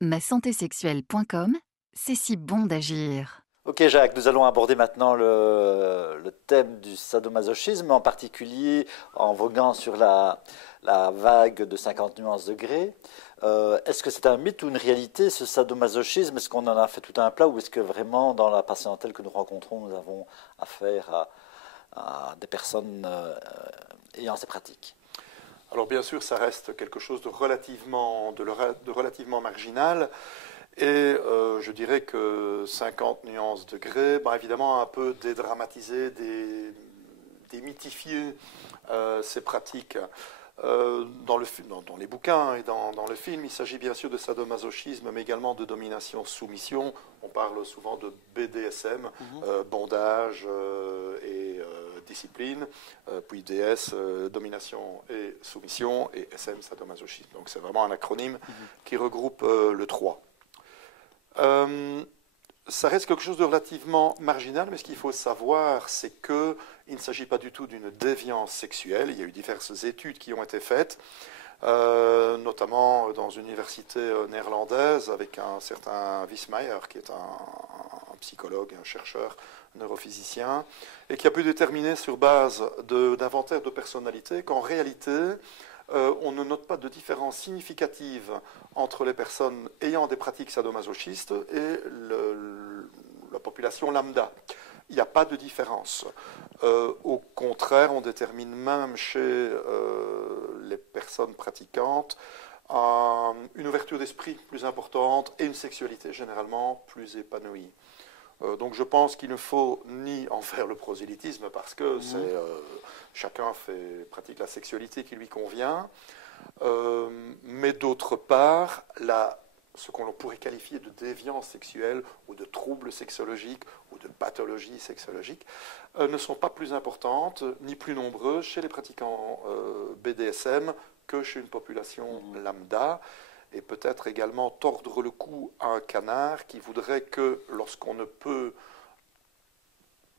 MasantéSexuelle.com, c'est si bon d'agir. Ok Jacques, nous allons aborder maintenant le thème du sadomasochisme, en particulier en voguant sur la vague de 50 nuances degrés. Est-ce que c'est un mythe ou une réalité ce sadomasochisme? Est-ce qu'on en a fait tout un plat ou est-ce que vraiment dans la patientèle que nous rencontrons, nous avons affaire à des personnes ayant ces pratiques? Alors bien sûr, ça reste quelque chose de relativement marginal. Et je dirais que 50 nuances degrés, évidemment, un peu dédramatiser, démythifier ces pratiques. Dans les bouquins et dans le film, il s'agit bien sûr de sadomasochisme, mais également de domination-soumission. On parle souvent de BDSM, bondage et discipline, puis DS, domination et soumission, et SM, sadomasochisme. Donc c'est vraiment un acronyme qui regroupe le 3. Ça reste quelque chose de relativement marginal, mais ce qu'il faut savoir, c'est qu'il ne s'agit pas du tout d'une déviance sexuelle. Il y a eu diverses études qui ont été faites, notamment dans une université néerlandaise avec un certain Wismayer, qui est un psychologue, un chercheur, un neurophysicien, et qui a pu déterminer sur base d'inventaires de personnalité qu'en réalité, on ne note pas de différence significative entre les personnes ayant des pratiques sadomasochistes et la population lambda. Il n'y a pas de différence. Au contraire, on détermine même chez les personnes pratiquantes une ouverture d'esprit plus importante et une sexualité généralement plus épanouie. Donc je pense qu'il ne faut ni en faire le prosélytisme parce que chacun pratique la sexualité qui lui convient, mais d'autre part, ce qu'on pourrait qualifier de déviance sexuelle ou de troubles sexologiques ou de pathologies sexologiques ne sont pas plus importantes ni plus nombreuses chez les pratiquants BDSM que chez une population lambda. Et peut-être également tordre le cou à un canard qui voudrait que lorsqu'on ne peut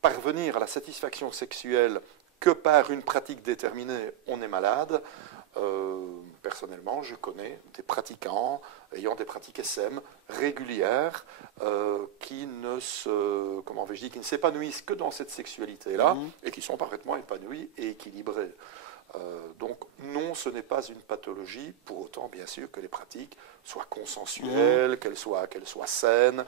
parvenir à la satisfaction sexuelle que par une pratique déterminée, on est malade. Personnellement, je connais des pratiquants ayant des pratiques SM régulières qui ne s'épanouissent que dans cette sexualité-là et qui sont parfaitement épanouis et équilibrés. Donc non, ce n'est pas une pathologie, pour autant bien sûr que les pratiques soient consensuelles, qu'elles soient saines,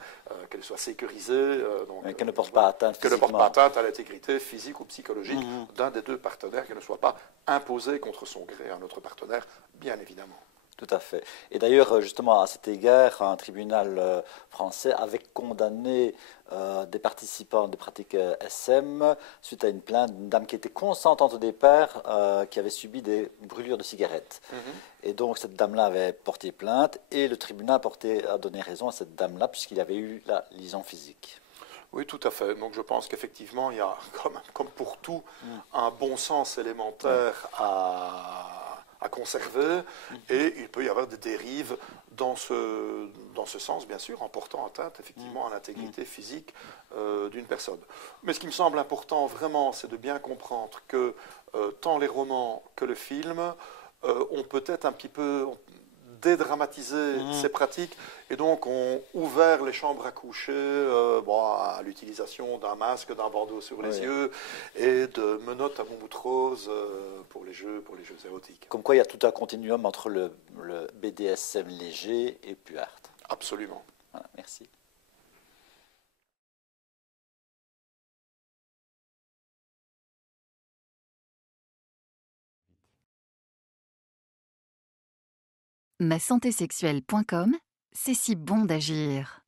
qu'elles soient sécurisées. Mais qu'elles ne portent pas atteinte qu'elles ne portent physiquement. pas atteinte à l'intégrité physique ou psychologique d'un des deux partenaires, qu'elles ne soient pas imposées contre son gré à un autre partenaire, bien évidemment. Tout à fait. Et d'ailleurs, justement, à cet égard, un tribunal français avait condamné des participants de pratiques SM suite à une plainte d'une dame qui était consentante au départ, qui avait subi des brûlures de cigarettes. Et donc, cette dame-là avait porté plainte et le tribunal a donné raison à cette dame-là puisqu'il avait eu la lésion physique. Oui, tout à fait. Donc je pense qu'effectivement, il y a, comme pour tout, un bon sens élémentaire à conserver, et il peut y avoir des dérives dans ce sens, bien sûr, en portant atteinte effectivement à l'intégrité physique d'une personne. Mais ce qui me semble important vraiment, c'est de bien comprendre que tant les romans que le film ont peut-être un petit peu dédramatiser ces pratiques et donc ont ouvert les chambres à coucher à l'utilisation d'un masque, d'un bandeau sur les yeux et de menottes à moumoute rose pour les jeux érotiques. Comme quoi, il y a tout un continuum entre le BDSM léger et plus hard. Absolument. Voilà, merci. MasantéSexuelle.com, c'est si bon d'agir.